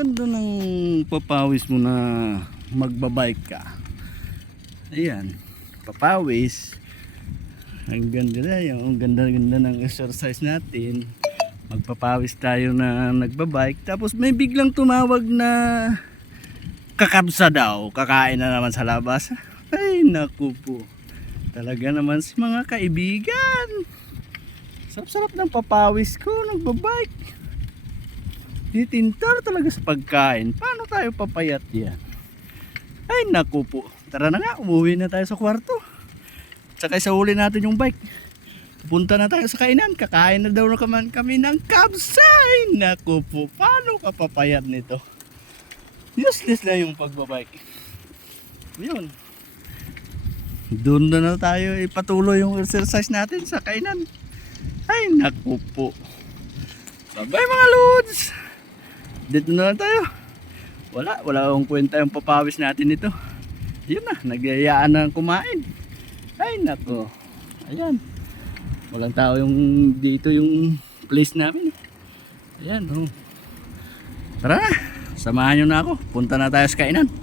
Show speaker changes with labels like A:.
A: ganda ng papawis mo na magbabike ka. Ayan, papawis. Ang ganda na yun. Ang ganda-ganda ng exercise natin. Magpapawis tayo na nagbabike. Tapos may biglang tumawag na kakabsa daw. Kakain na naman sa labas. Ay, naku po. Talaga naman si mga kaibigan. Sarap-sarap ng papawis ko. Nagbabike. Titintar talaga sa pagkain. Paano tayo papayat yan? Ay, naku po. Tara na nga, umuwi na tayo sa kwarto. Tsaka sa huli natin yung bike. Punta na tayo sa kainan. Kakain na daw na kaman kami ng kabsay. Naku po, paano ka papayat nito? Useless na yung pagbabike. Yun. Doon na na tayo ipatuloy yung exercise natin sa kainan. Ay, naku po. Bye-bye mga lods! Dito na lang tayo. Wala, wala akong kwenta yung papawis natin ito. Yun na, nagyayaan na kumain. Ay, nako. Ayan. Walang tao yung dito yung place namin. Ayan, oh. Tara. Samahan nyo na ako. Punta na tayo sa kainan.